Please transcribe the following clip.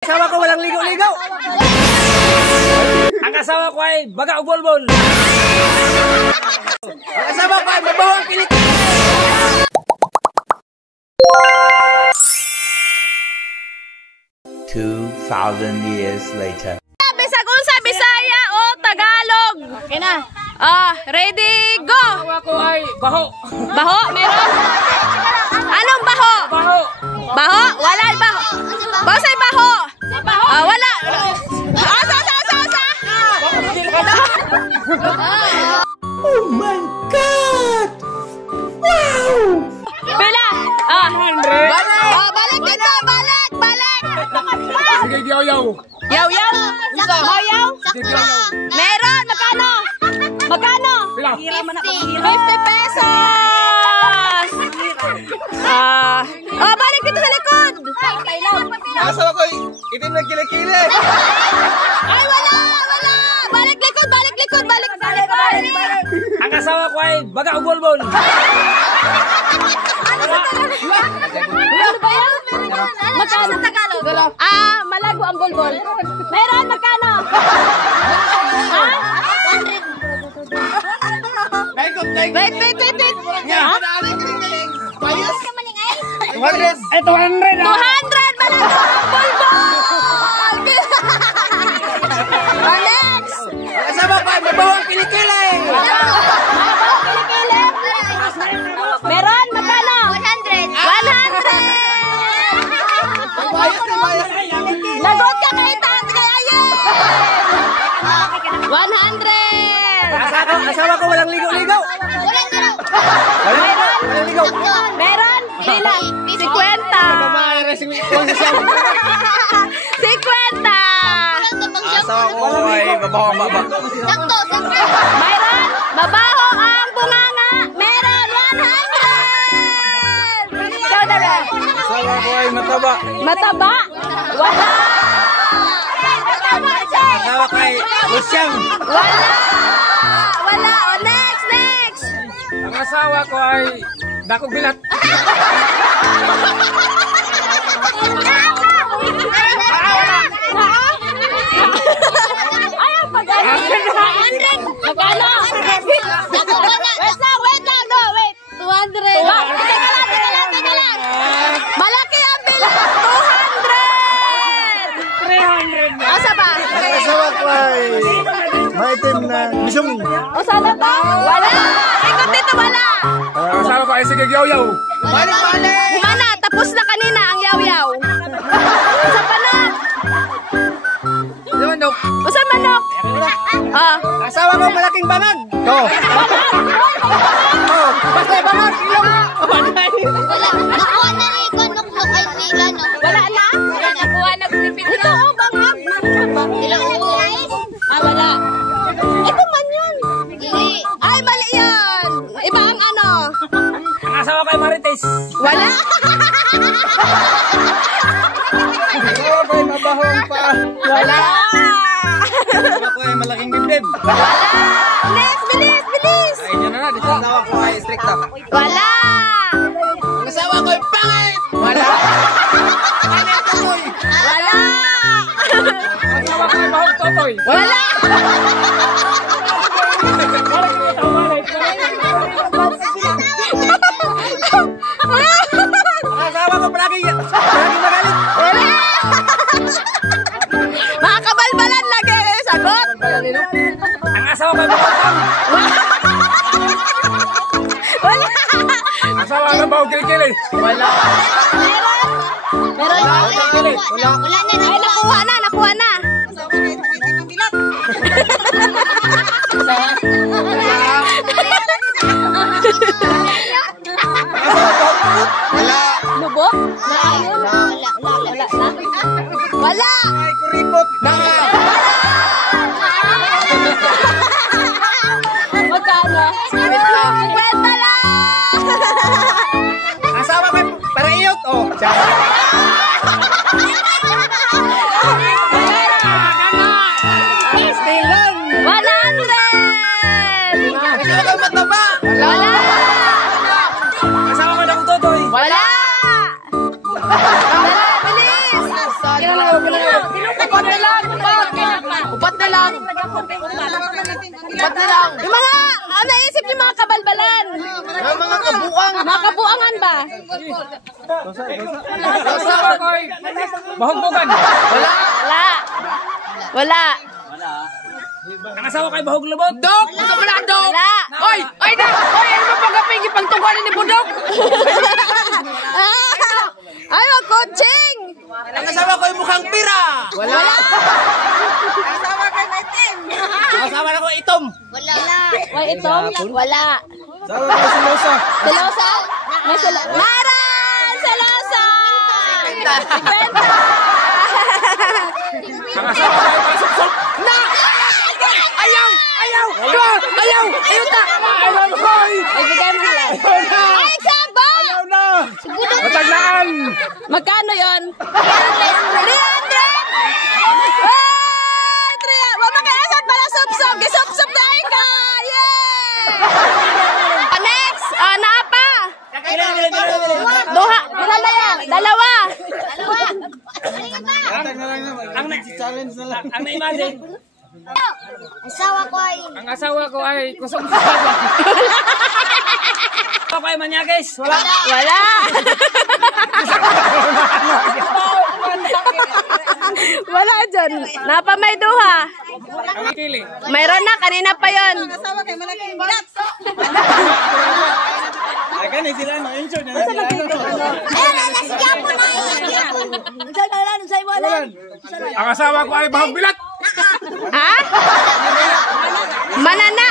Asawa ko walang ligaw-ligaw. Ang asawa ko ay baga ubol-bol. Ang asawa ko ay mabaho ang kilik. 2,000 years later. Bisag unsa Bisaya o Tagalog. Okay na. Ready, go. Asawa ko ay baho. Baho, meron? Anong baho? Baho. Baho? Wala baho. Bosay baho. Wala. Oh my God! Wow! Pila? 100. Balik dito, balik. Sige, yaw-yaw. Yaw-yaw? Yaw-yaw? Meron, magkano? Magkano? Pila? 50 pesos! Balik dito sa likod! Asawa ko itim na kilikili. Ay, wala! Balik likod! Balik! Ang asawa ko ay baga ubol-bol. Magkano sa Tagalog? Malago ang bolbol. Meron, magkano? Wait. Eh, 200 200! Malago ang bolbol! Next! Ang asawa ko ay mabaho ang kilikili. Meron, magkano? 100! Lagot ka kay Tante Aye! 100! Asawa ko walang ligaw-ligaw. Walang ligaw. Meron? Pila? 50! 50! Asawa ko ay mabaho ang baba. Mayroon? Mabaho ang bunganga! Meron! 100! Ikaw na rin. Asawa ko ay mataba. Mataba? Wala! Asawa ko ay usyang. Wala! O, next! Ang asawa ko ay dakog bilat. Ayaw pag-ano? 100! Magkano? Wait lang, no, wait. 200. Teka lang. Malaki ang bilang. 200! Asa ba? Ang asawa ko ay maitim na misong. O, sana ba? Wala! Ikot dito, wala! Ang asawa ko ay sige yaw-yaw. Balik! Mana, tapos na kanina ang yaw-yaw. Sa panok! Manok. Usa manok? Asawa ko malaking banag. Go. Basta banag. Wala na? Nakuha na pinipit. Ito, bangag. Wala. Ito man yan. Ay, mali yan. Iba ang ano. Ang asawa ko ay marites. Wala. Asawa ko ay mabahong pa. Wala. Asawa ko ay malaking dibdib. Wala. Next, bilis. Ay, yun na. Asawa ko ay stricta. Wala. Ang asawa ko ay pangit. Wala. Wala. Ang asawa ko ay mahog totoy. Wala. Ang asawa ko palagi magalit. Wala. Mga kabalbalan lagi. Sagot. Ang asawa ko ay mapapang. Wala. Ang asawa ko ay mahog kilikili. Wala. Meron. Wala. Ay, nakuha na. Lubok? Wala. Ay, kuripot. Magkano? 50 lang. Ang asawa ko ay paraiyot. Oh. Stilan. 100. Ang asawa ko ay mataba. Wala. Ang asawa ko ay dakutotoy. Wala. Bilis. Kailan Upat na lang. Upat na lang. Upat na lang. Yung mga, naisip yung mga kabalbalan. Mga kabuang. Mga kabuangan ba? Bahugbugan. Wala. Wala. Ang asawa kay bahog lubot. Dok! Gusto mo na, Dok! Wala. Oy! Ay na! Oy! Ano mo pagkaping ipangtungkalin ni Budok? Ay, wag coaching. Ang asawa ko ay mukhang pira! Wala! Ang asawa ko itom! May itom? Wala. Asawa ko silosa! Selosa? May selosa. Maran! Selosa! 50! Ang asawa ko ay pasok-sok! Na! Ayaw! Ayaw! Ayaw! Ayaw ta! Ayaw ko! Ay, bigay mo na lang. Ay, example! Ayaw na! Mataglaan! Magkano yun? 300! Ay, 300! Wala makaasap pala subsob! Gisubsob na ka! Yeah! Next! Naapa! Duha! Ilan na yan? Dalawa! Ang na-imagine, Ang asawa ko ay kusog sa sabang. Ako ay manyakis. Wala. Wala! Wala dyan. Napa may duha. Ang kili. Mayroon na, kanina pa yun. Ay, ganun sila, no? Insured na sila. asawa ko ay bahog bilat. Ha? Manana!